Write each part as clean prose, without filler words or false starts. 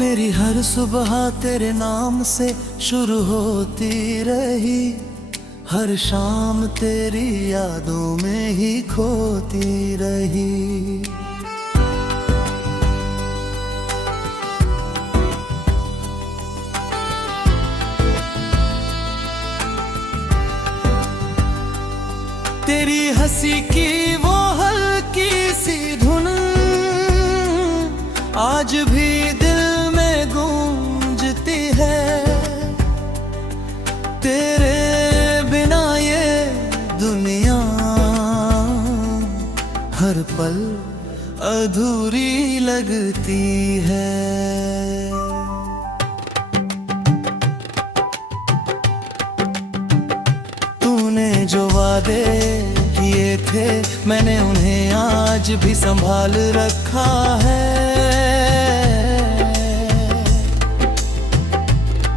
मेरी हर सुबह तेरे नाम से शुरू होती रही, हर शाम तेरी यादों में ही खोती रही। तेरी हंसी की वो हल्की सी धुन आज भी दिल में गूंजती है। तेरे बिना ये दुनिया हर पल अधूरी लगती है। तूने जो वादे किए थे मैंने उन्हें आज भी संभाल रखा है।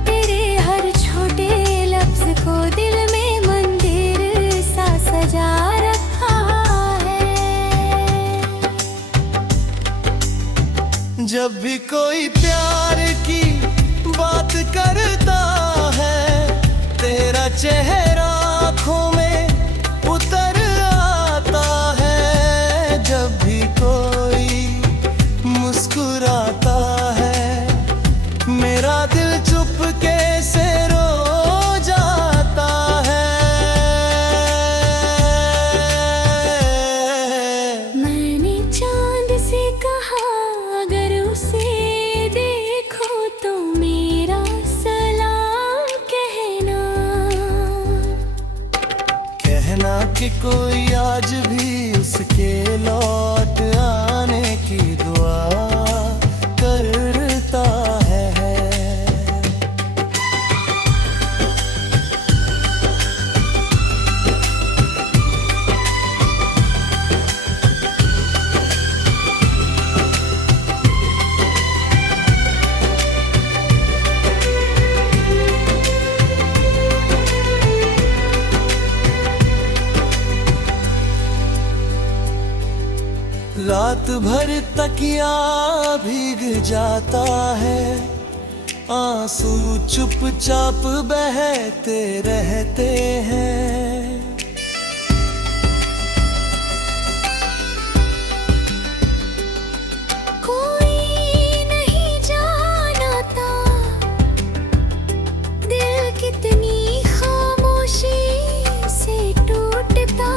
तेरे हर छोटे लफ्ज को दिल में मंदिर सा सजा रखा है। जब भी कोई प्यार की बात करता है तेरा चेहरा आँखों में उतर आता है। जब भी कोई मुस्कुराता है मेरा दिल चुपके से रो जाता है। मैंने चांद से कहा अगर उसे देखो तो मेरा सलाम कहना। कहना कि कोई आज भी उसके लौट आने की दुआ करता है। रात भर तकिया भीग जाता है, आंसू चुपचाप बहते रहते हैं। कोई नहीं जानता दिल कितनी खामोशी से टूटता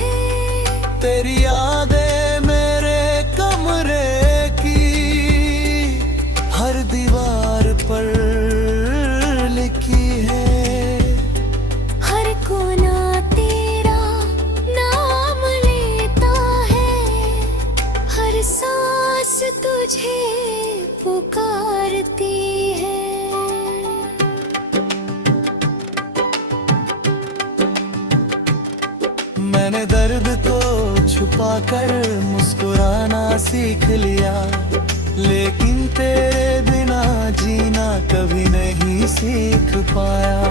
है। तेरी यादें हर दीवार पर लिखी है। हर कोना तेरा नाम लेता है, हर सांस तुझे पुकारती है। मैंने दर्द को छुपाकर मुस्कुराना सीख लिया, लेकिन तेरे बिना जीना कभी नहीं सीख पाया।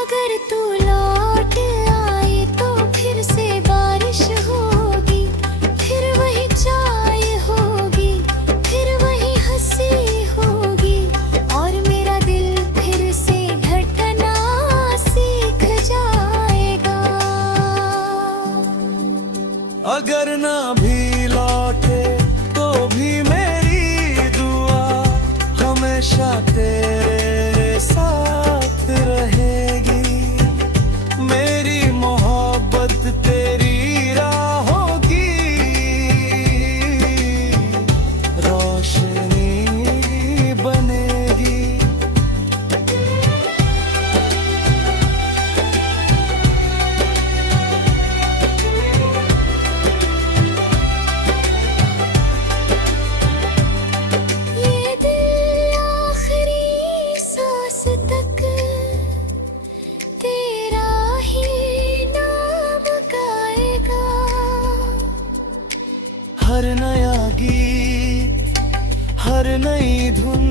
अगर तू लौट आए तो फिर से बारिश होगी, फिर वही चाय होगी, फिर वही हंसी होगी, और मेरा दिल फिर से धड़कना सीख जाएगा। अगर ना भी लौटे तो भी मेरी दुआ हमेशा तेरे साथ रहेगी। मेरी मोहब्बत तेरी राहों की रोशनी बनेगी। हर नया गीत, हर नई धुन,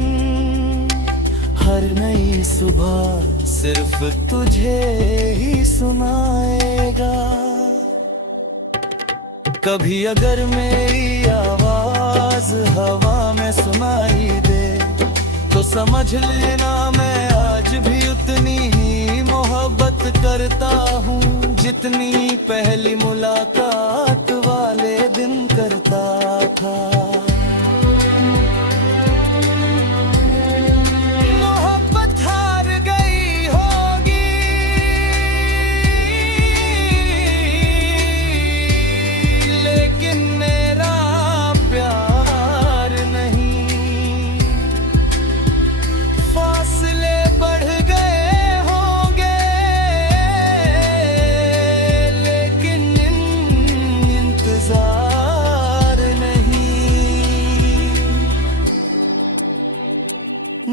हर नई सुबह सिर्फ तुझे ही सुनाएगा। कभी अगर मेरी आवाज आवाज हवा में सुनाई दे तो समझ लेना मैं आज भी उतनी ही मोहब्बत करता हूँ जितनी पहली मुलाकात वाले दिन करता था। मोहब्बत हार गई होगी लेकिन मेरा प्यार नहीं। फासले बढ़ गए होंगे लेकिन इंतजार नहीं।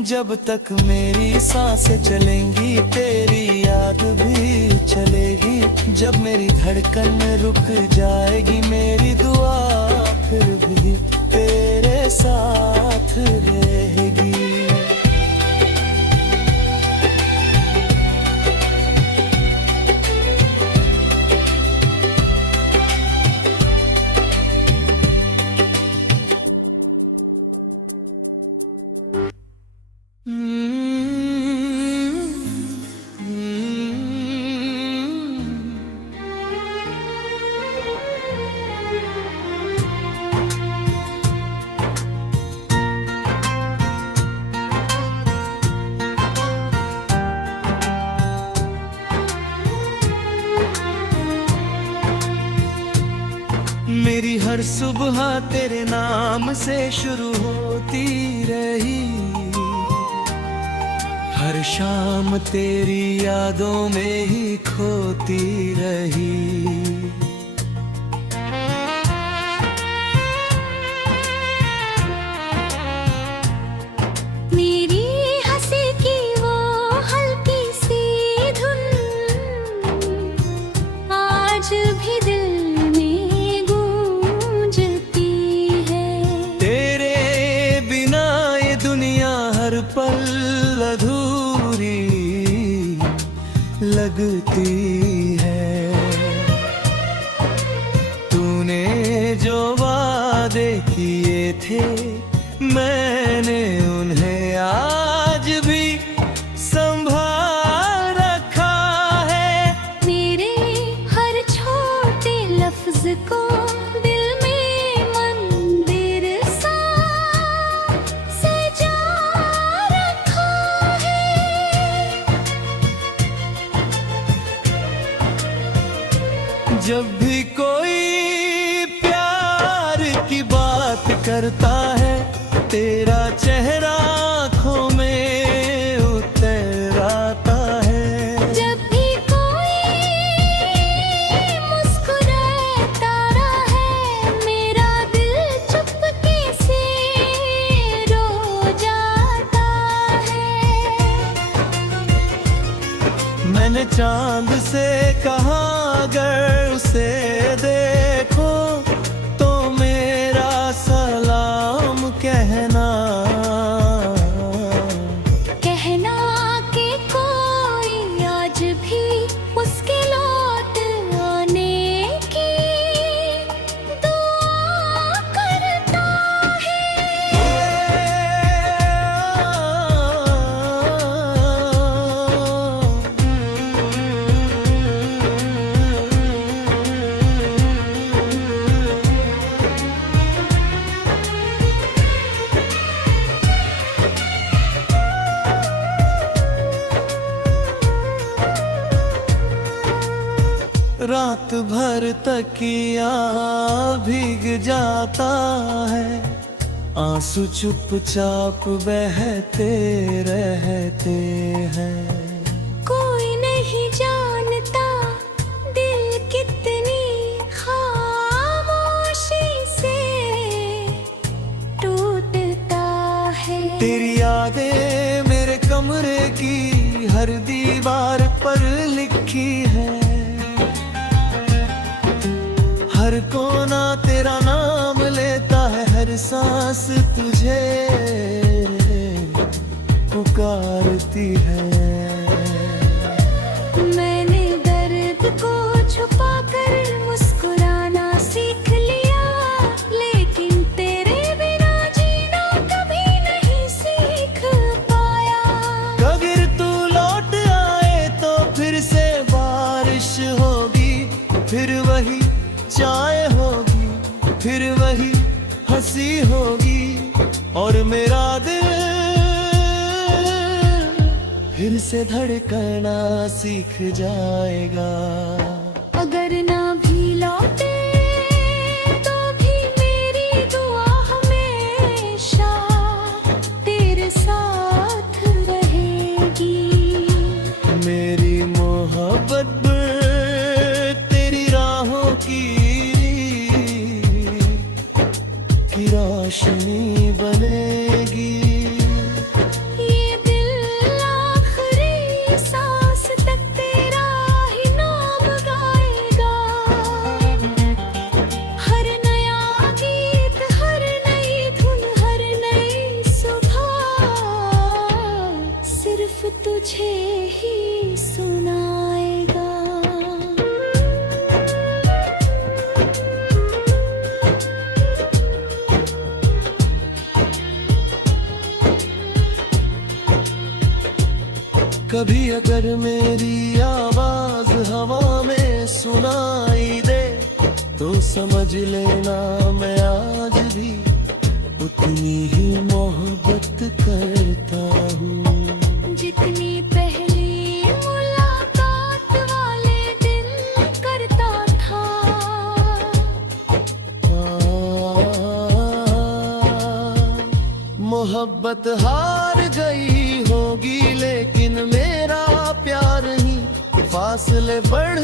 जब तक मेरी सांसें चलेंगी तेरी याद भी चलेगी। जब मेरी धड़कन रुक जाएगी मेरी दुआ फिर भी तेरे साथ रहेगी। मेरी हर सुबह तेरे नाम से शुरू होती रही। हर शाम तेरी यादों में ही खोती रही। मेरी हंसी की वो हल्की सी धुन आज भी दिल में गूंजती है। तेरे बिना ये दुनिया हर पल अधूरी लगती है। तूने जो वादे किए थे मैंने उन्हें आज भी संभाल रखा है। मेरे हर छोटे लफ्ज को दिल में मंदिर सा सजा रखा है। जब भी कोई प्यार की बात करता है तेरा चेहरा आँखों में उतर आता है। जब भी कोई मुस्कुराता है मेरा दिल चुपके से रो जाता है। मैंने चांद से कहा अगर उसे देखो तो मेरा सलाम कहना। कहना कि कोई आज भी उसके लौट आने की दुआ करता रात भर तकिया भीग जाता है। आंसू चुपचाप बहते रहते हैं। कोई नहीं जानता दिल कितनी खामोशी से टूटता है। तेरी यादें मेरे कमरे की हर दीवार पर लिखी है। हर कोना तेरा नाम लेता है। हर सांस तुझे पुकारती है। मैंने दर्द को छुपाकर मुस्कुराना सीख लिया लेकिन तेरे बिना फिर वही हंसी होगी और मेरा दिल फिर से धड़कना सीख जाएगा। अगर ना भी लौटे तो भी मेरी दुआ हमेशा तेरे साथ रहेगी। मेरी मोहब्बत तेरी राहों की रोशनी बनेगी। ये दिल आखिरी सांस तक तेरा ही नाम गाएगा। हर नया गीत, हर नई धुन, हर नई सुबह सिर्फ तुझे ही सुनाएगा। कभी अगर मेरी आवाज हवा में सुनाई दे तो समझ लेना मैं आज भी उतनी ही मोहब्बत करता हूँ जितनी पहली मुलाकात वाले दिन करता था। मोहब्बत हार गई होगी लेकिन मेरा प्यार ही, फासले बढ़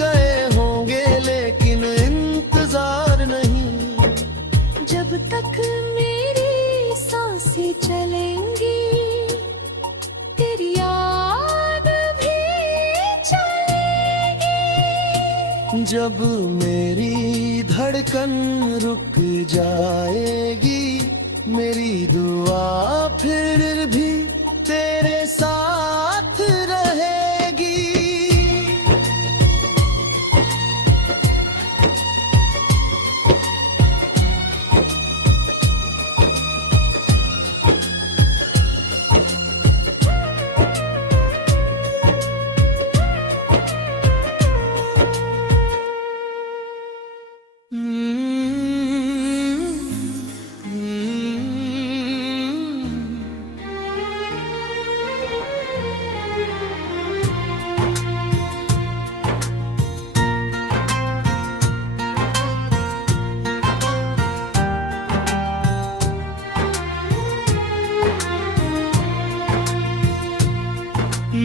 गए होंगे लेकिन इंतजार नहीं। जब तक मेरी सांसें चलेंगी तेरी याद भी चलेगी। जब मेरी धड़कन रुक जाएगी मेरी दुआ फिर भी तेरे साथ रहेगी।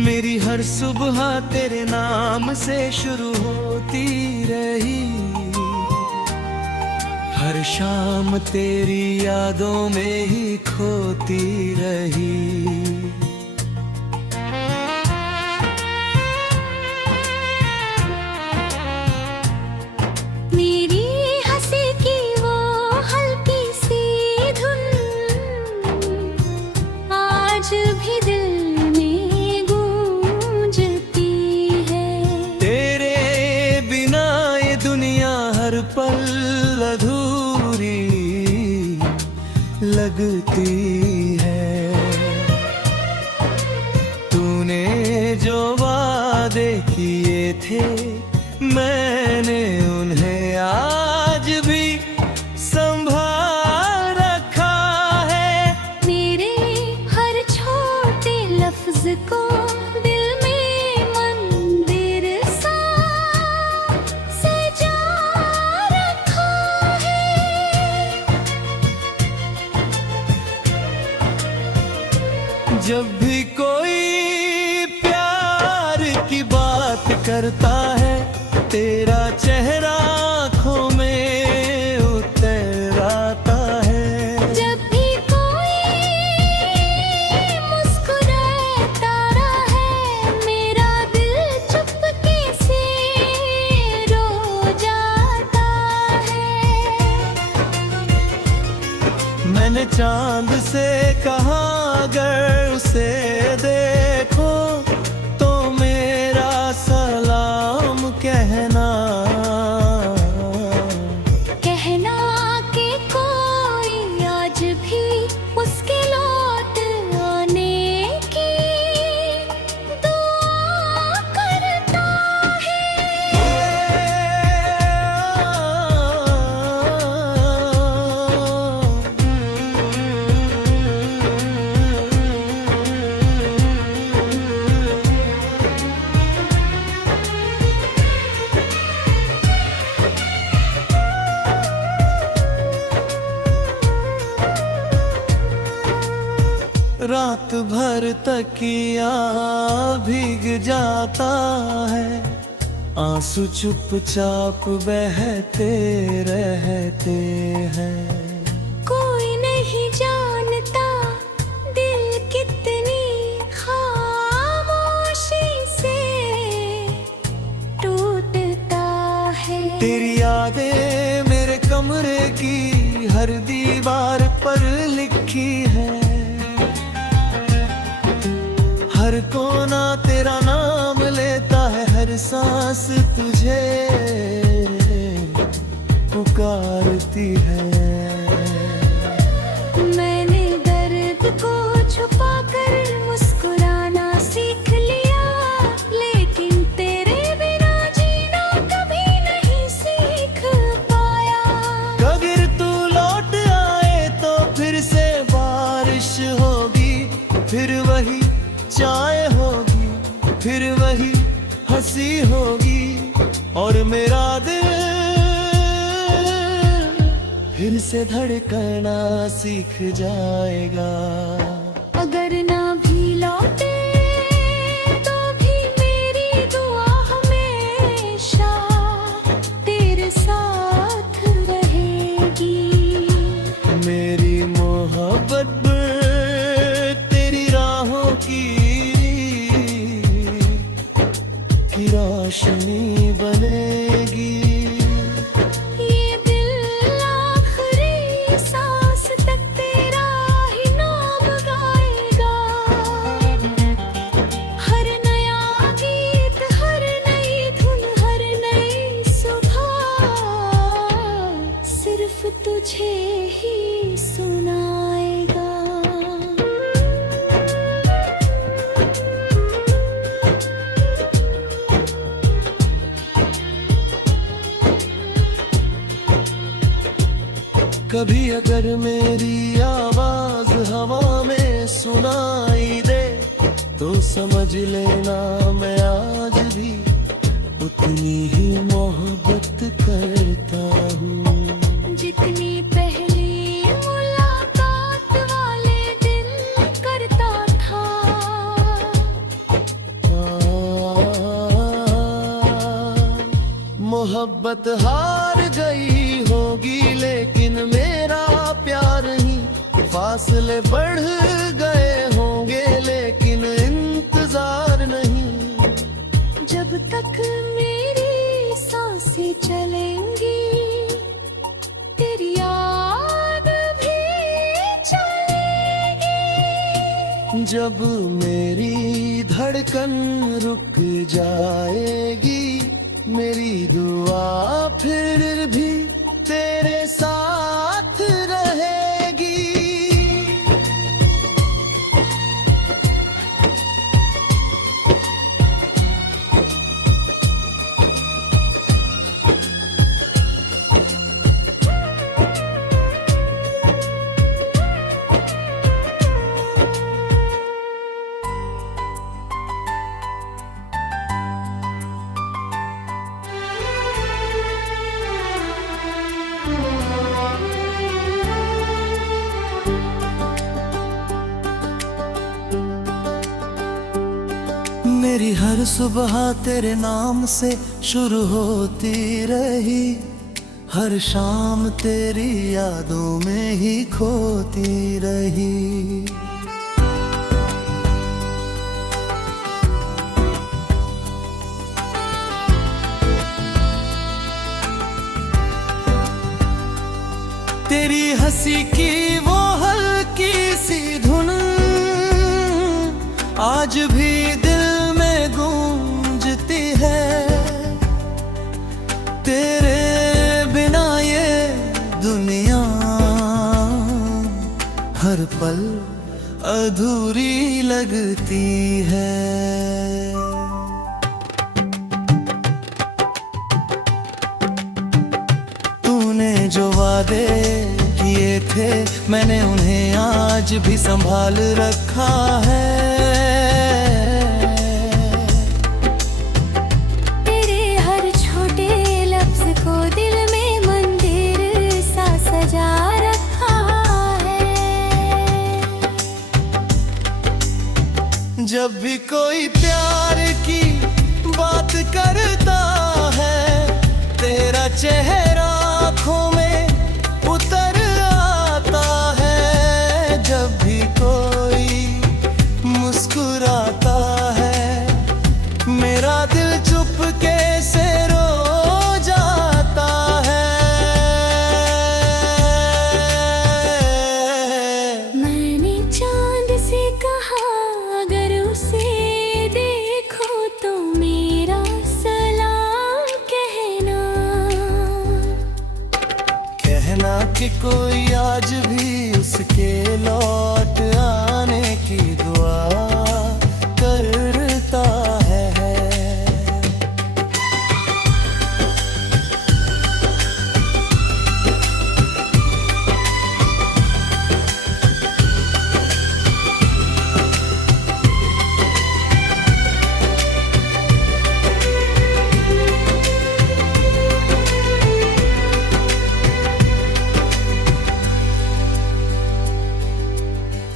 मेरी हर सुबह तेरे नाम से शुरू होती रही, हर शाम तेरी यादों में ही खोती रही। मेरी हंसी की वो हल्की सी धुन आज भी दिल में गूंजती है। तेरे बिना ये दुनिया हर पल अधूरी लगती है। तूने जो वादे किए थे मैंने उन्हें आज भी संभाल रखा है। मेरे हर छोटे लफ्ज को दिल में मंदिर सा सजा रखा है। जब भी कोई प्यार की बात करता है तेरा चेहरा आँखों में उतर आता है। जब भी कोई मुस्कुराता है मेरा दिल चुपके से रो जाता है। मैंने चांद से कहा अगर उसे देखो तो मेरा सलाम कहना। कहना कि कोई आज भी उसके लौट आने की दुआ करता है। रात भर तकिया भीग जाता है, आंसू चुपचाप बहते रहते हैं। कोई नहीं जानता दिल कितनी खामोशी से टूटता है। तेरी यादें मेरे कमरे की हर दीवार पर लिखी है, हर कोना तेरा नाम लेता है, हर सांस तुझे पुकारती है। मैंने दर्द को छुपाकर मुस्कुराना सीख लिया, लेकिन तेरे बिना जीना कभी नहीं सीख पाया। अगर तू लौट आए तो फिर से बारिश होगी, फिर वही चाय होगी, फिर वही हंसी होगी, और मेरा दिल फिर से धड़कना सीख जाएगा। अगर ना भी लौटे तो भी मेरी दुआ हमेशा तेरे साथ रहेगी। मेरी मोहब्बत तेरी राहों की रोशनी बनेगी। ये दिल आखिरी सांस तक तेरा ही नाम गाएगा। हर नया गीत, हर नई धुन, हर नई सुबह सिर्फ तुझे ही सुनाएगा। कभी अगर मेरी आवाज हवा में सुनाई दे तो समझ लेना मैं आज भी उतनी ही मोहब्बत करता हूँ, जितनी पहली मुलाकात वाले दिन करता था। मोहब्बत हार गई होगी लेकिन मेरा प्यार ही, फासले बढ़ गए होंगे लेकिन इंतजार नहीं। जब तक मेरी सांसें चलेंगी तेरी याद भी चलेगी। जब मेरी धड़कन रुक जाएगी मेरी दुआ फिर भी तेरे साथ रहेगी। मेरी हर सुबह तेरे नाम से शुरू होती रही, हर शाम तेरी यादों में ही खोती रही। तेरी हंसी की वो हल्की सी धुन आज भी दिल में गूंजती है। तेरे बिना ये दुनिया हर पल अधूरी लगती है। तूने जो वादे किए थे मैंने उन्हें आज भी संभाल रखा है। तेरे हर छोटे लफ्ज को दिल में मंदिर सा सजा रखा है। जब भी कोई प्यार की बात करता है, तेरा चेहरा आँखों में उतर आता है। जब भी कोई मुस्कुराता है, मेरा दिल चुपके से रो जाता है। मैंने चांद से कहा अगर उसे देखो तो मेरा सलाम कहना। कहना कि कोई आज भी उसके लौट आने की दुआ करता है।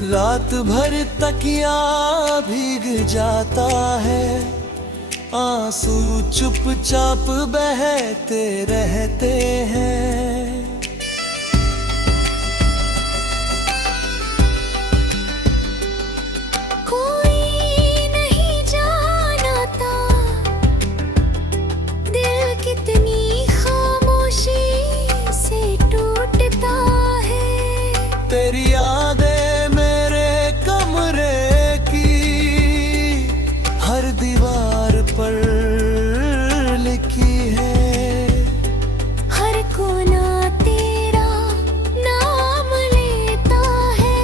रात भर तकिया भीग जाता है, आंसू चुपचाप बहते रहते हैं। कोई नहीं जानता दिल कितनी खामोशी से टूटता है। तेरी यादें हर दीवार पर लिखी है, हर कोना तेरा नाम लेता है,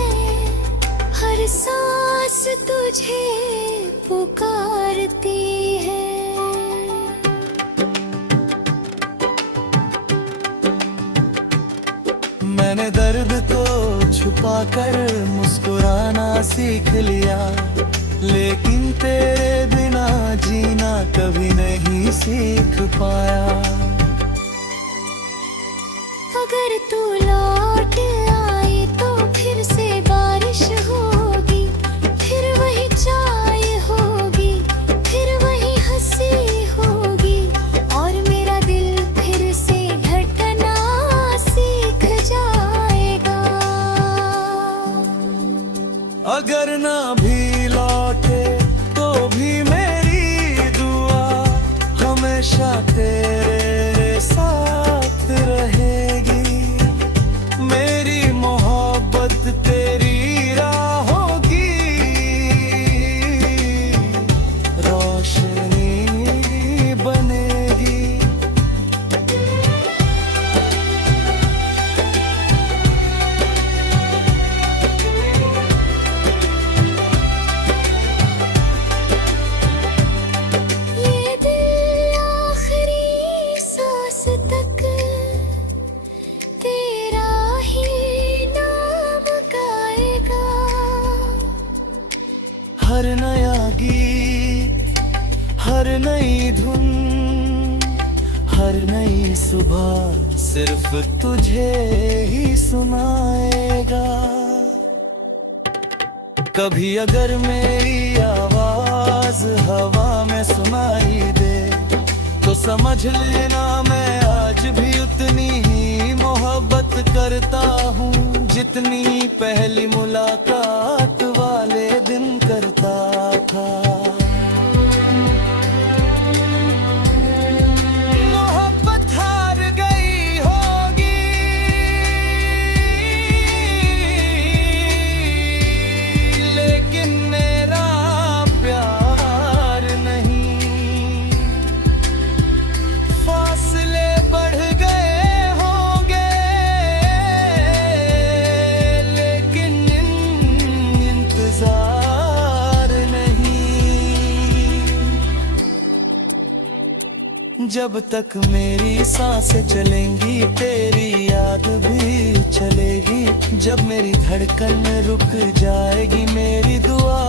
हर सांस तुझे पुकारती है। मैंने दर्द को छुपाकर मुस्कुराना सीख लिया, लेकिन तेरे बिना जीना कभी नहीं सीख पाया। अगर तू लौट आए तो फिर से बारिश होगी, फिर वही चाय होगी, फिर वही हंसी होगी, और मेरा दिल फिर से धड़कना सीख जाएगा। अगर ना भी लौटे तो भी मेरी दुआ हमेशा तेरे साथ रहेगी। मेरी मोहब्बत तेरी राहों की रोशनी बनेगी। हर नया गीत, हर नई धुन, हर नई सुबह सिर्फ तुझे ही सुनाएगा। कभी अगर मेरी आवाज हवा में सुनाई दे तो समझ लेना मैं आज भी उतनी ही मोहब्बत करता हूँ, जितनी पहली मुलाकात वाले दिन करता था। मोहब्बत हार गई होगी, लेकिन मेरा प्यार नहीं। फासले बढ़ गए होंगे, लेकिन इंतजार नहीं। जब तक मेरी सांसें चलेंगी तेरी याद भी चलेगी। जब मेरी धड़कन रुक जाएगी मेरी दुआ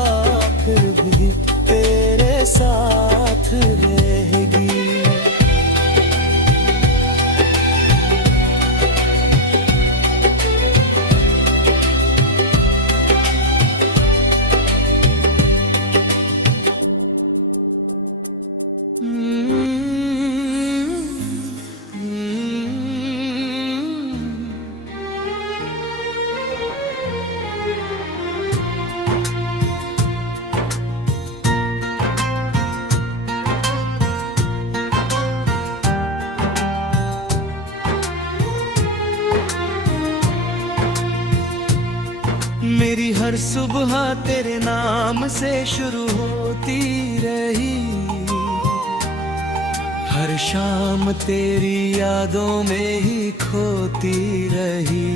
फिर भी तेरे साथ रहेगी। मेरी हर सुबह तेरे नाम से शुरू होती रही, हर शाम तेरी यादों में ही खोती रही।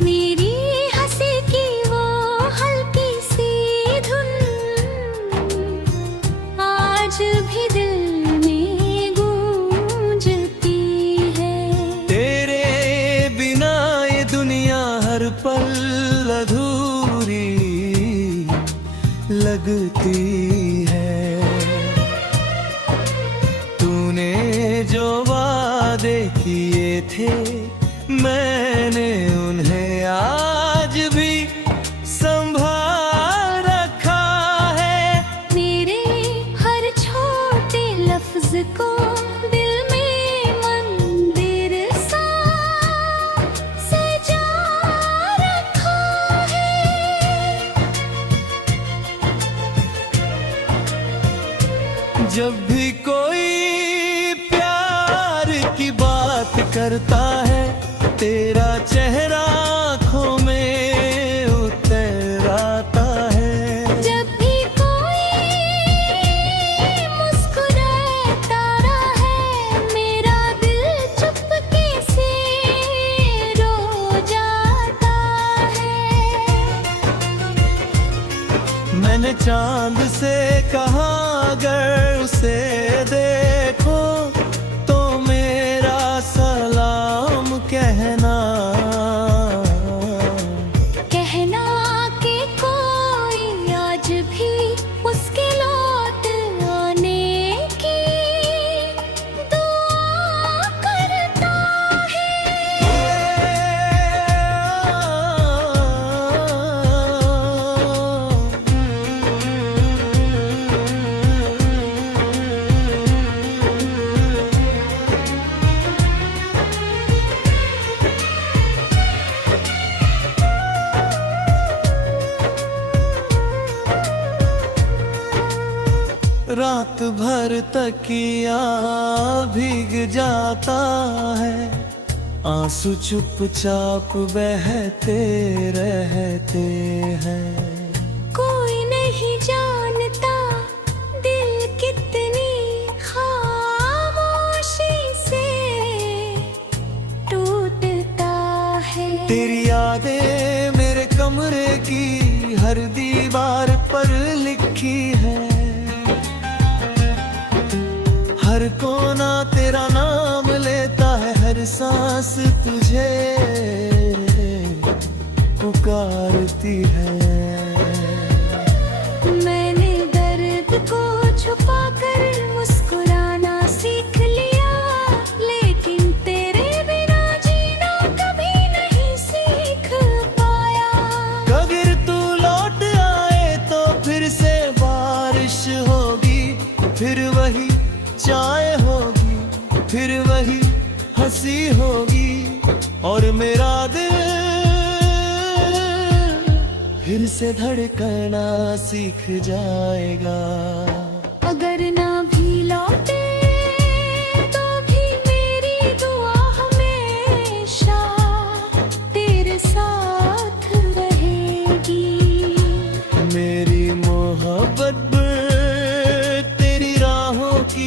मेरी हंसी की वो हल्की सी धुन आज भी दिल में गूंजती है। तेरे बिना ये दुनिया हर पल अधूरी लगती है। तूने जो वादे किए थे मैंने उन्हें आज भी संभाल रखा है। मेरे हर छोटे लफ्ज को दिल में मंदिर सा सजा रखा है। जब भी कोई प्यार की बात करता है, तेरा चेहरा आँखों में उतर आता है। जब भी कोई मुस्कुराता है, मेरा दिल चुपके से रो जाता है। मैंने चांद से कहा अगर उसे देखो तो मेरा सलाम कहना। कहना कि कोई आज भी उसके लौट आने की दुआ करता रात भर तकिया भीग जाता है, आंसू चुपचाप बहते रहते हैं। कोई नहीं जानता दिल कितनी खामोशी से टूटता है। तेरी यादें मेरे कमरे की हर दीवार पर लिखी है, हर कोना तेरा नाम लेता है, हर सांस तुझे पुकारती है। मैंने दर्द को छुपाकर मुस्कुराना सीख लिया, लेकिन तेरे बिना जीना कभी नहीं सीख पाया। अगर तू लौट आए तो फिर से बारिश होगी, फिर वही चाय होगी, फिर वही हंसी होगी, और मेरा दिल फिर से धड़कना सीख जाएगा। अगर ना भी लौटे तो भी मेरी दुआ हमेशा तेरे साथ रहेगी। मेरी मोहब्बत तेरी राहों की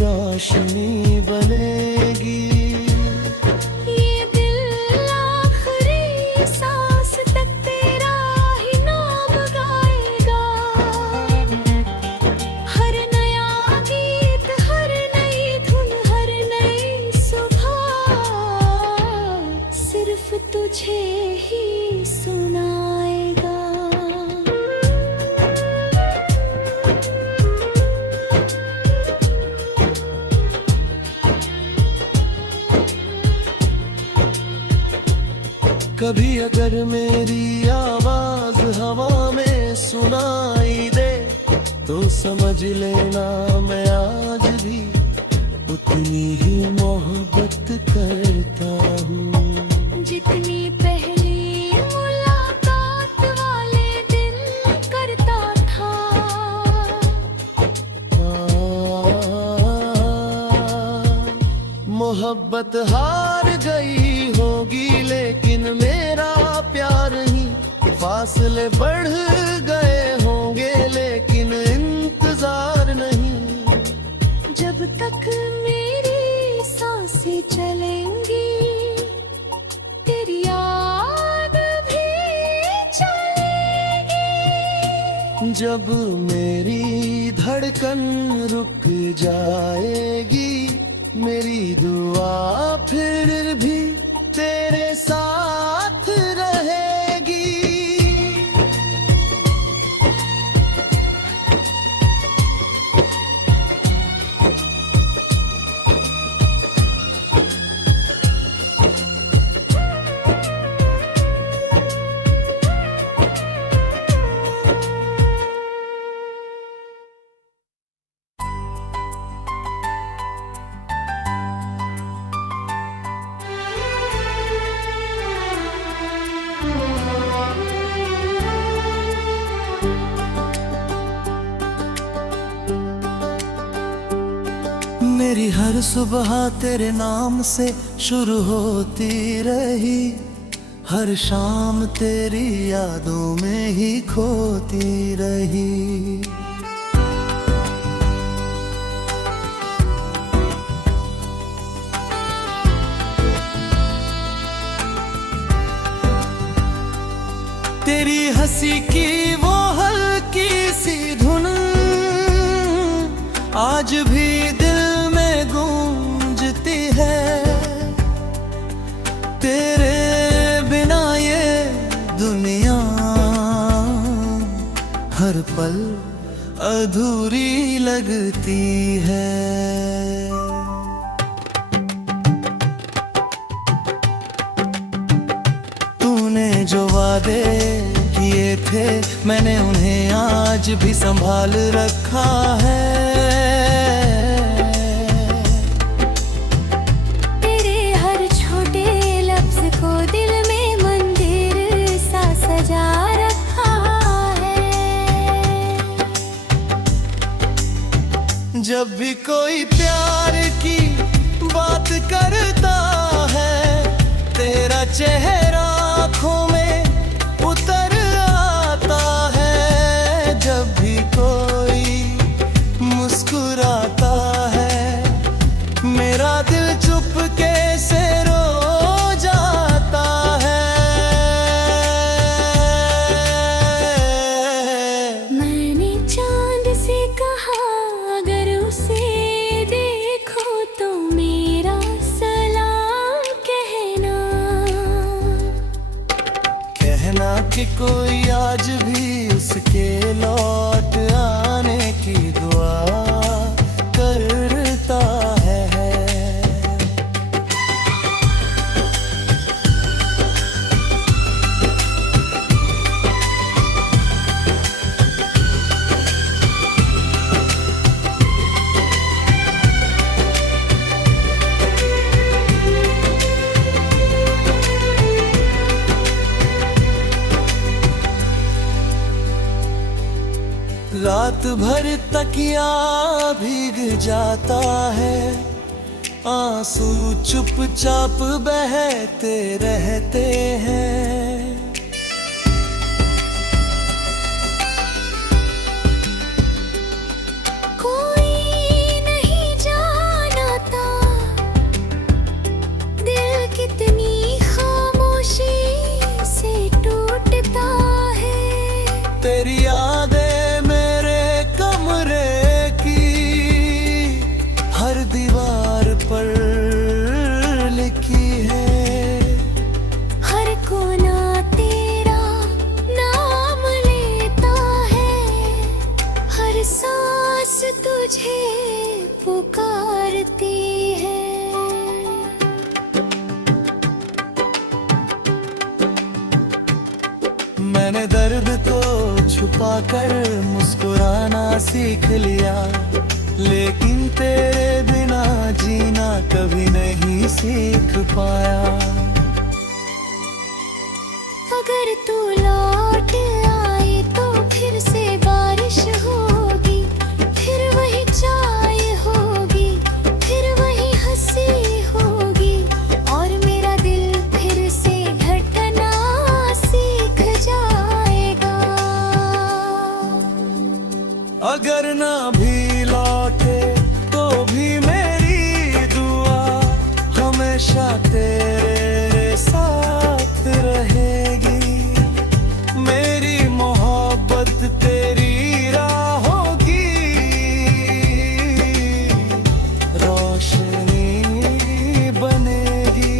रोशनी बनेगी। ये दिल आखिरी सांस तक तेरा ही नाम गाएगा। हर नया गीत, हर नई धुन, हर नई सुबह सिर्फ तुझे ही सुनाएगा। कभी अगर मेरी आवाज हवा में सुनाई दे तो समझ लेना मैं आज भी उतनी ही मोहब्बत करता हूँ जितनी पहली मुलाकात वाले दिन करता था। मोहब्बत हार गई होगी लेकिन मेरा प्यार नहीं, फासले बढ़ गए होंगे लेकिन इंतजार नहीं। जब तक मेरी सांसें चलेंगी तेरी याद भी चलेगी। जब मेरी धड़कन रुक जाएगी मेरी दुआ फिर भी तेरे साथ रहेगी। मेरी हर सुबह तेरे नाम से शुरू होती रही, हर शाम तेरी यादों में ही खोती रही। तेरी हंसी की वो हल्की सी धुन आज भी दिल में गूंजती है। तेरे बिना ये दुनिया हर पल अधूरी लगती है। तूने जो वादे किए थे मैंने उन्हें आज भी संभाल रखा है। तेरे हर छोटे लफ्ज को दिल में मंदिर सा सजा रखा है। जब भी कोई प्यार की बात करता है तेरा चेहरा आँखों में उतर आता है। जब भी कोई मुस्कुराता है मेरा दिल चुपके से रो जाता है। मैंने चांद से कहा अगर उसे देखो तो मेरा सलाम कहना। कहना कि कोई आज भी उसके लौट आने की दुआ करता है। रात भर तकिया भीग जाता है, आंसू चुपचाप बहते रहते हैं। कोई नहीं जानता दिल कितनी खामोशी से टूटता है। तेरी यादें हर दीवार पर लिखी है। हर कोना तेरा नाम लेता है, हर सांस तुझे पुकारती है। मैंने दर्द को छुपाकर मुस्कुराना सीख लिया, लेकिन तेरे बिना जीना कभी नहीं सीख पाया। अगर तू लौट आए तो फिर से बारिश होगी, फिर वही चाय होगी, फिर वही हंसी होगी। अगर ना भी लौटे तो भी मेरी दुआ हमेशा तेरे साथ रहेगी। मेरी मोहब्बत तेरी राहों की रोशनी बनेगी।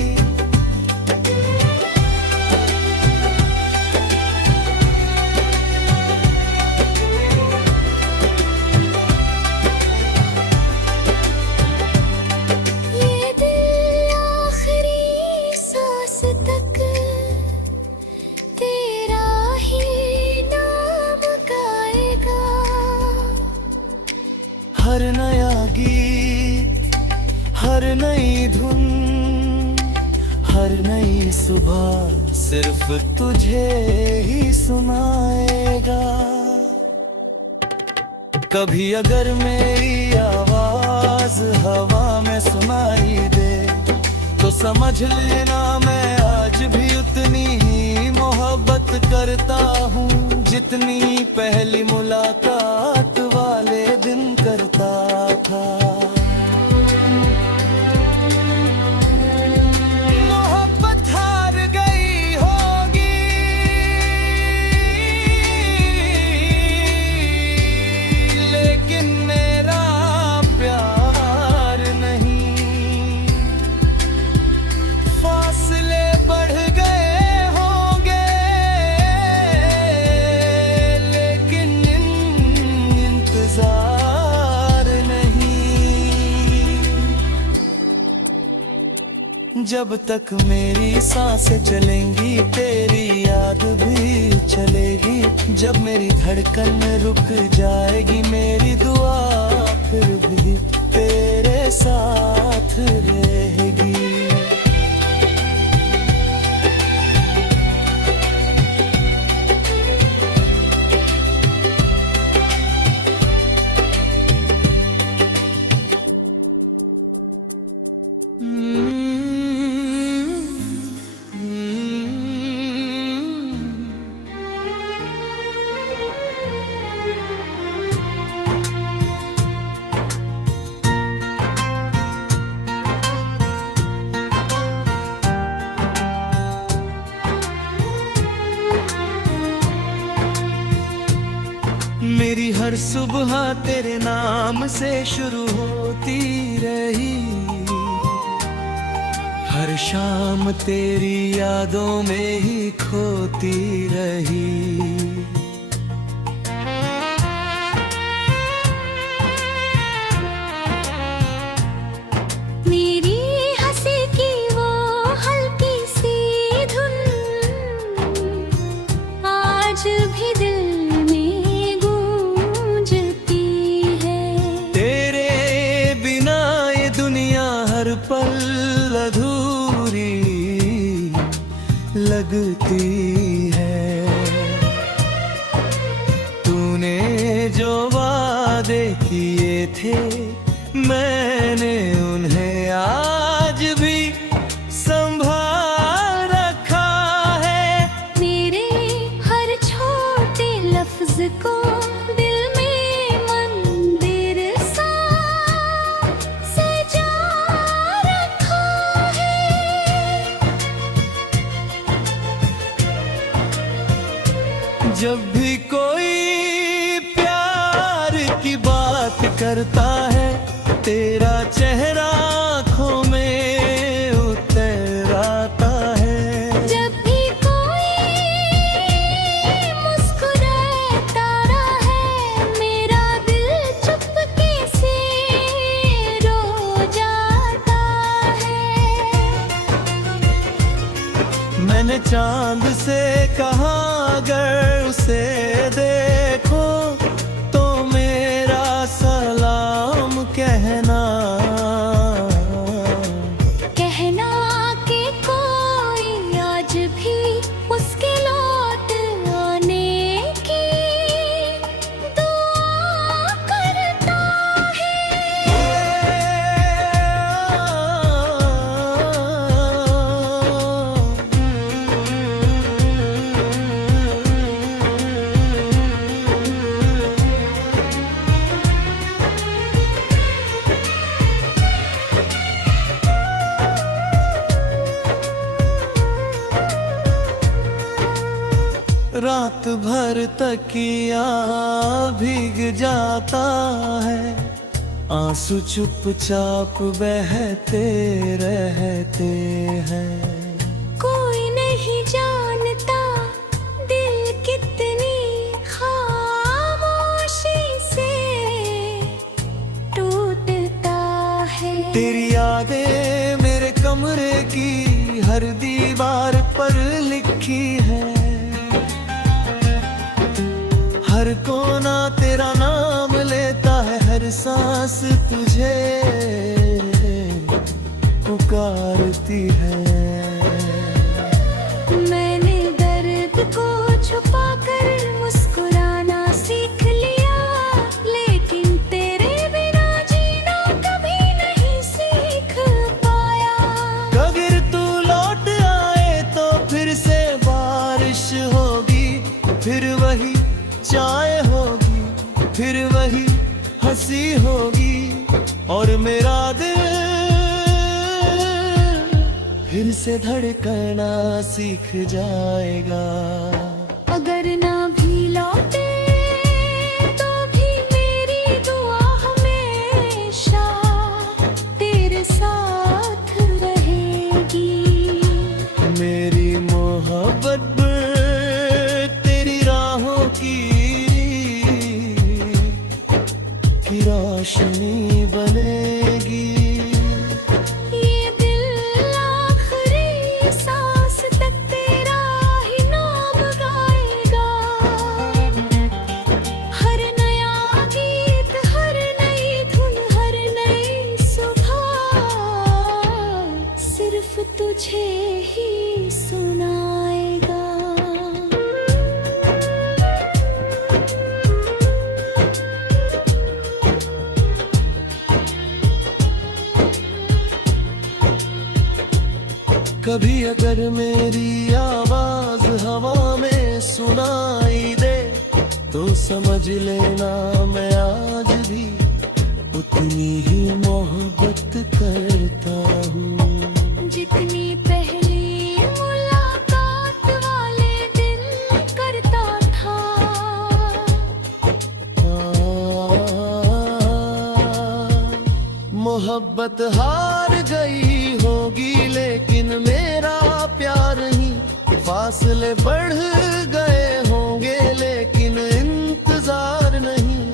ये दिल आखिरी सांस तक तेरा ही नाम गाएगा। हर नया गीत, हर नई धुन, हर नई सुबह सिर्फ तुझे ही सुनाएगा। कभी अगर मेरी आवाज हवा में सुनाई दे तो समझ लेना मैं आज भी उतनी ही मोहब्बत करता हूँ जितनी पहली मुलाकात वाले दिन करता था। मोहब्बत हार गई होगी लेकिन मेरा प्यार नहीं। फासले बढ़ गए होंगे लेकिन इंतजार नहीं। जब तक मेरी सांसें चलेंगी तेरी याद भी चलेगी। जब मेरी धड़कन रुक जाएगी मेरी दुआ फिर भी तेरे साथ रहेगी। मेरी हर सुबह तेरे नाम से शुरू होती रही। हर शाम तेरी यादों में ही खोती रही। मेरी हंसी की वो हल्की सी धुन आज भी दिल में गूंजती है। तेरे बिना ये दुनिया हर पल अधूरी लगती है। तूने जो वादे किए थे मैंने उन्हें आज भी संभाल रखा है। मेरे हर छोटे लफ्ज को दिल में मंदिर सा सजा रखा है। जब भी कोई प्यार की बात करता है तेरा चेहरा आँखों में उतर आता है। जब भी कोई मुस्कुराता है मेरा दिल चुपके से रो जाता है। मैंने चांद से कहा अगर उसे देखो तो मेरा सलाम कहना। कहना कि कोई आज भी उसके लौट आने की दुआ करता है। रात भर तकिया भीग जाता है, आंसू चुपचाप बहते रहते हैं। कोई नहीं जानता दिल कितनी खामोशी से टूटता है। तेरी यादें मेरे कमरे की हर दीवार पर लिखी है, हर कोना तेरा नाम लेता है, हर सांस तुझे पुकारती है। मैंने दर्द को छुपाकर मुस्कुराना सीख लिया, लेकिन तेरे बिना जीना कभी नहीं सीख पाया। अगर तू लौट आए तो फिर से बारिश होगी, फिर वही चाय होगी, फिर वही हंसी होगी, और मेरा दिल फिर से धड़कना सीख जाएगा। अगर ना भी लौटे तो भी मेरी दुआ हमेशा तेरे साथ रहेगी। मेरी मोहब्बत तेरी राहों की रोशनी बनेगी। ये दिल आखिरी सांस तक तेरा ही नाम गाएगा। हर नया गीत, हर नई धुन, हर नई सुबह सिर्फ तुझे ही सुनाएगा। कभी अगर मेरी आवाज हवा में सुनाई दे तो समझ लेना मैं आज भी उतनी ही मोहब्बत करता हूँ, जितनी पहली मुलाकात वाले दिन करता था। मोहब्बत हार गई होगी लेकिन मेरा प्यार नहीं, फासले बढ़ गए होंगे लेकिन इंतजार नहीं।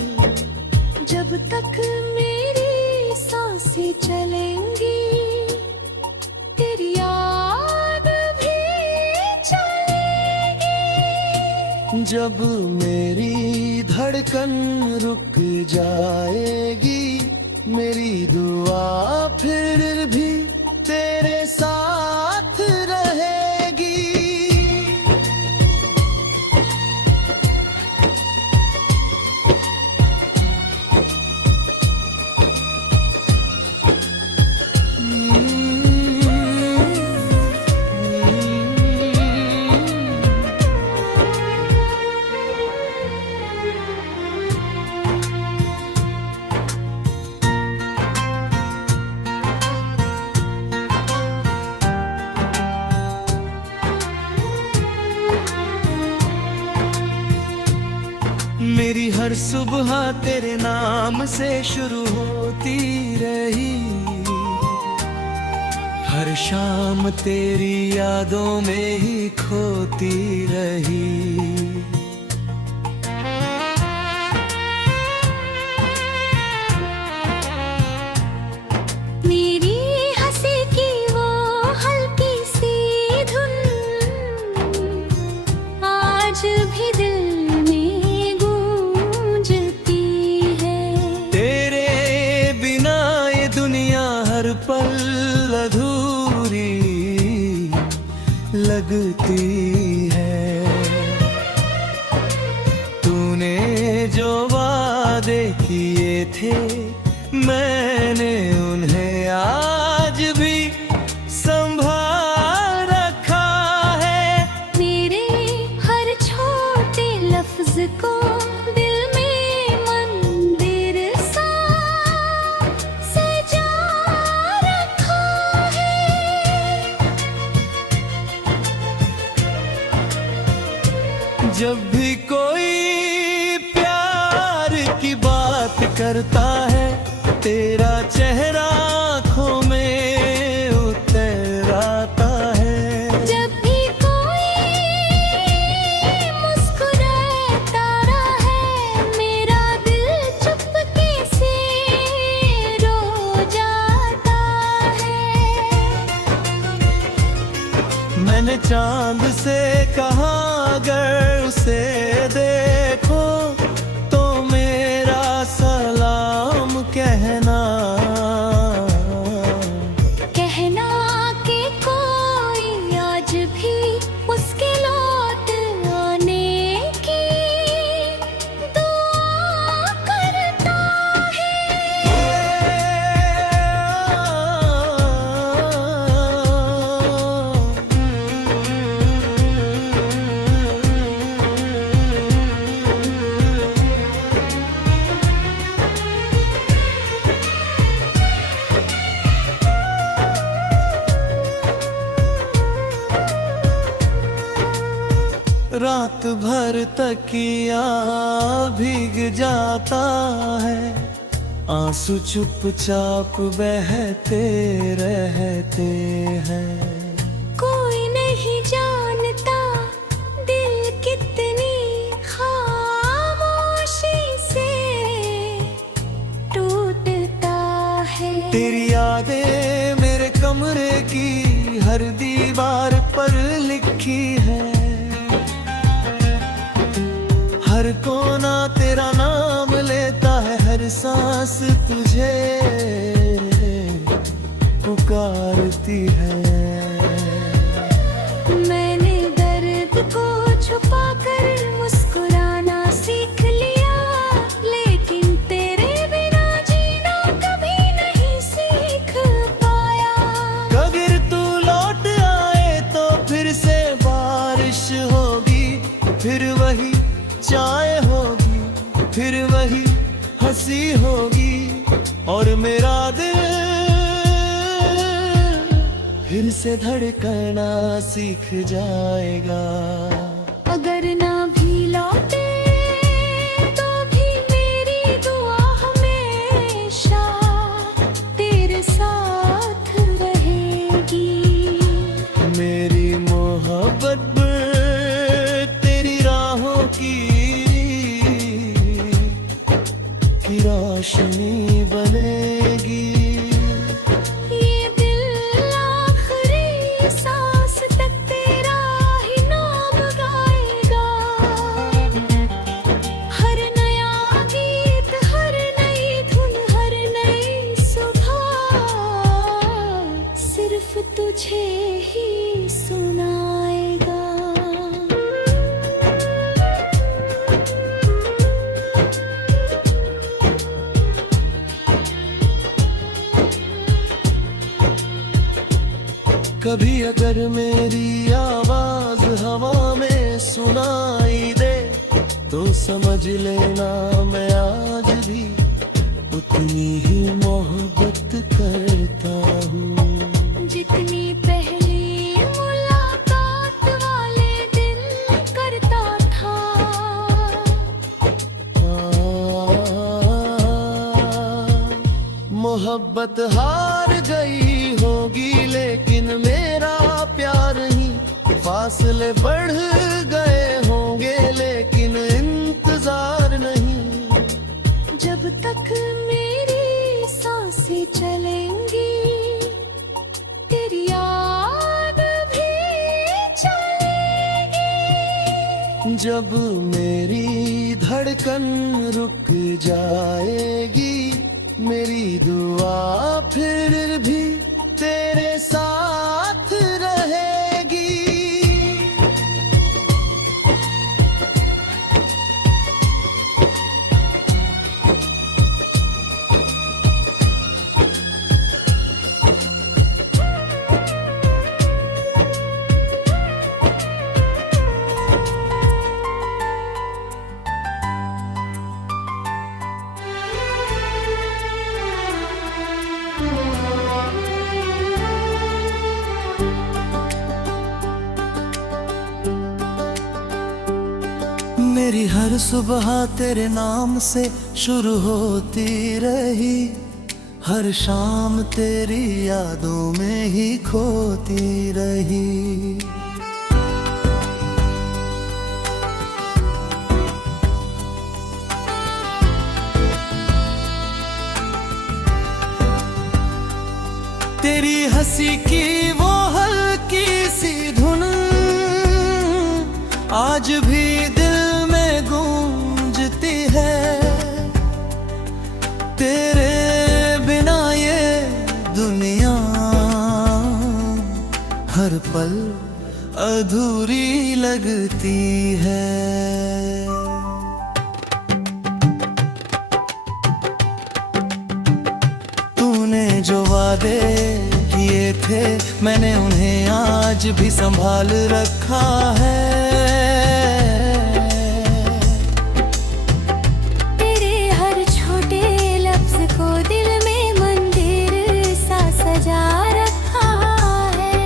जब तक मेरी सांसें चलेंगी तेरी याद भी चलेगी। जब मेरी धड़कन रुक जाएगी मेरी दुआ फिर भी तेरे साथ रहेगी। मेरी हर सुबह तेरे नाम से शुरू होती रही, हर शाम तेरी यादों में ही खोती रही। मेरी हंसी की वो हल्की सी धुन आज भी दिल में गूंजती है। तेरे बिना ये दुनिया हर पल अधूरी लगती है। तूने जो वादे किए थे मैंने उन्हें आज भी संभाल रखा है। मेरे हर छोटे लफ्ज को दिल में मंदिर सा सजा रखा है। जब करता है तेरा चेहरा आँखों में उतर आता है। जब भी कोई मुस्कुराता है मेरा दिल चुपके से रो जाता है। मैंने चांद से कहा अगर उसे देखो तो मेरा सलाम कहना। कहना कि कोई आज भी उसके लौट आने की दुआ करता रात भर तकिया भीग जाता है, आंसू चुपचाप बहते रहते हैं। कोई नहीं जानता दिल कितनी खामोशी से टूटता है। तेरी यादें मेरे कमरे की हर दीवार पर लिखी है, हर कोना तेरा नाम लेता है, हर सांस तुझे पुकारती है। मैंने दर्द को छुपाकर मुस्कुराना सीख लिया, लेकिन तेरे बिना जीना कभी नहीं सीख पाया। अगर तू लौट आए तो फिर से बारिश होगी, फिर वही चाय होगी, फिर वही हंसी होगी, और मेरा दिल फिर से धड़कना सीख जाएगा। अगर ना भी लौटे तो भी मेरी दुआ हमेशा तेरे साथ रहेगी। मेरी मोहब्बत तेरी राहों की रोशनी बनेगी। ये दिल आखिरी सांस तक तेरा ही नाम गाएगा। हर नया गीत, हर नई धुन, हर नई सुबह सिर्फ तुझे ही सुनाएगा। कभी अगर मेरी आवाज हवा में सुनाई दे तो समझ लेना मैं आज भी उतनी ही मोहब्बत करता हूँ जितनी पहली मुलाकात वाले दिन करता था। मोहब्बत हार गई होगी लेकिन मेरा प्यार नहीं, फासले बढ़ गए होंगे लेकिन इंतजार नहीं। जब तक मेरी सांसें चलेंगी तेरी याद भी चलेगी। जब मेरी धड़कन रुक जाएगी मेरी दुआ फिर भी तेरे साथ रहेगी। तेरी हर सुबह तेरे नाम से शुरू होती रही, हर शाम तेरी यादों में ही खोती रही। तेरी हंसी की वो हल्की सी धुन आज भी दिल में गूंजती है। तेरे बिना ये दुनिया हर पल अधूरी लगती है। तूने जो वादे किए थे मैंने उन्हें आज भी संभाल रखा है। तेरे हर छोटे लफ्ज को दिल में मंदिर सा सजा रखा है।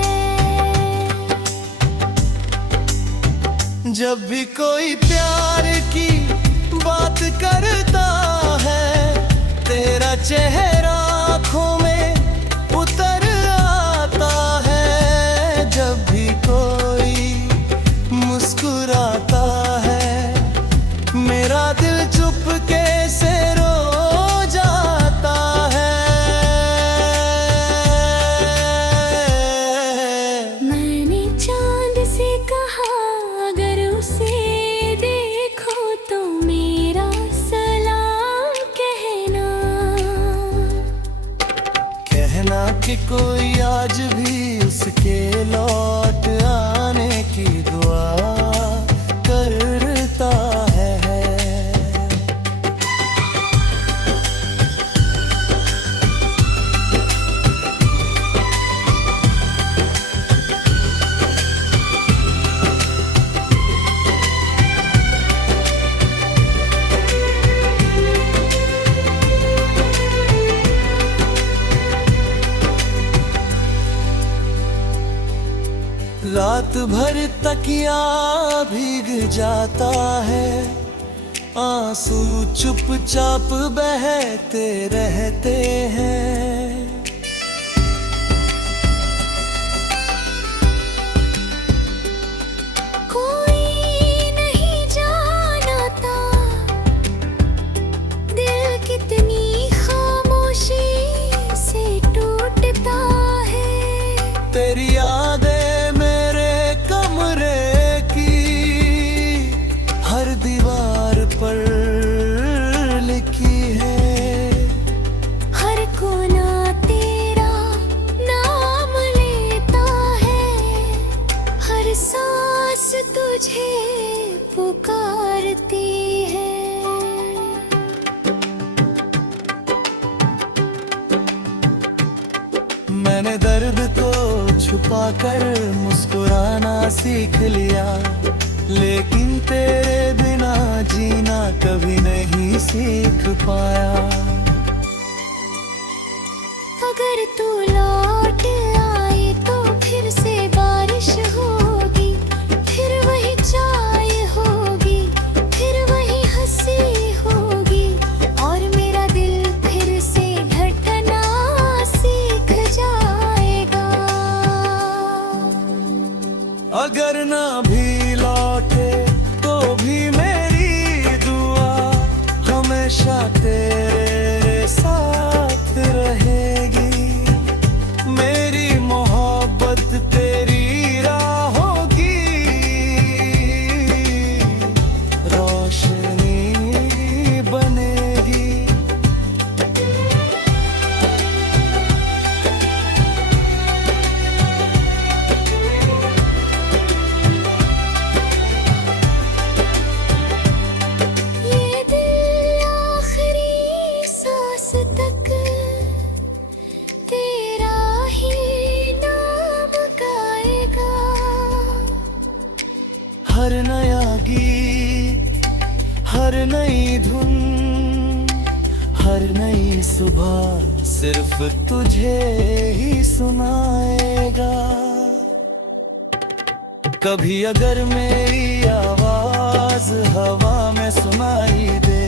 जब भी कोई प्यार की बात करता है तेरा चेहरा आँखों में उतर आता है। जब भी कोई मुस्कुराता है मेरा दिल चुपके से रो जाता है। मैंने चांद से कहा अगर उसे देखो तो मेरा सलाम कहना कि कोई आज भी उसके लौट आने की दुआ करता है। रात भर तकिया भीग जाता है, आंसू चुपचाप बहते रहते हैं। कोई नहीं जानता दिल कितनी खामोशी से टूटता है। तेरी यादें मेरे कमरे की हर दीवार पर लिखी है। हर कोना तेरा नाम लेता है, हर सांस तुझे पुकारती है। मैंने दर्द को छुपाकर मुस्कुराना सीख लिया, लेकिन तेरे बिना जीना कभी नहीं सीख पाया। अगर तू लौट आए तो फिर से बारिश होगी, फिर वही चाय होगी, फिर वही हंसी होगी, और मेरा दिल फिर से धड़कना सीख जाएगा। अगर ना भी लौटे तो भी मेरी दुआ हमेशा तेरे साथ रहेगी। मेरी मोहब्बत तेरी राहों की रोशनी बनेगी। ये दिल आखिरी सांस तक तेरा ही नाम गाएगा। हर नया गीत, हर नई धुन, हर नई सुबह सिर्फ तुझे ही सुनाएगा। कभी अगर मेरी आवाज हवा में सुनाई दे,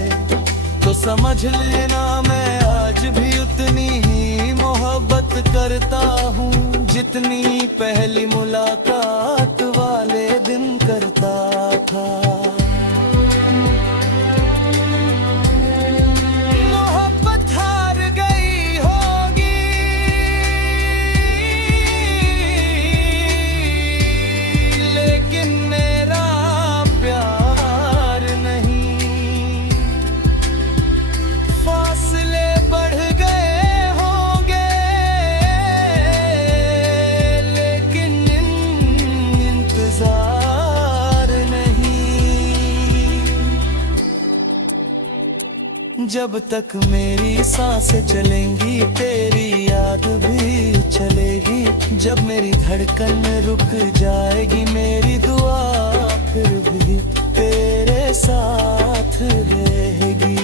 तो समझ लेना मैं आज भी उतनी ही मोहब्बत करता हूँ जितनी पहली मुलाकात वाले दिन करता था। मोहब्बत हार गई होगी, लेकिन मेरा प्यार नहीं। फासले बढ़ गए होंगे, लेकिन इंतजार नहीं। जब तक मेरी सांसें चलेंगी तेरी याद भी चलेगी, जब मेरी धड़कन रुक जाएगी मेरी दुआ फिर भी तेरे साथ रहेगी।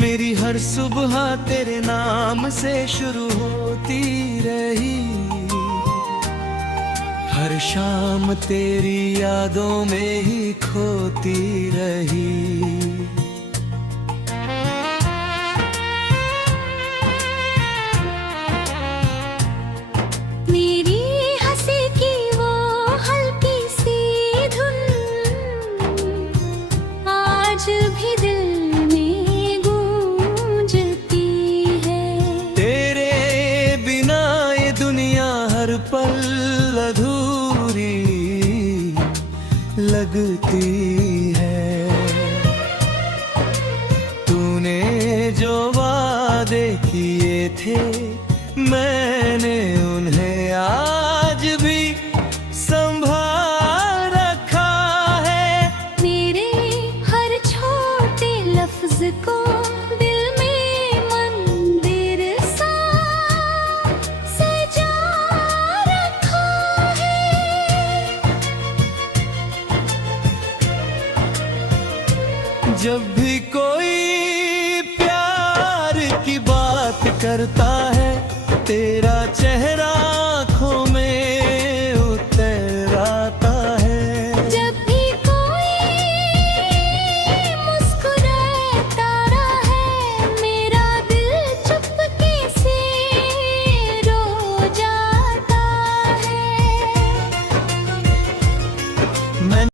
मेरी हर सुबह तेरे नाम से शुरू होती रही, हर शाम तेरी यादों में ही खोती रही। मेरी हंसी की वो हल्की सी धुन आज भी दिल में गूंजती है। तेरे बिना ये दुनिया हर पल अधूरी लगती है। तूने जो वादे किए थे मैंने उन्हें आज भी संभाल रखा है। मेरे हर छोटे लफ्ज को दिल में मंदिर सा सजा रखा है। जब भी कोई प्यार की बात करता है तेरा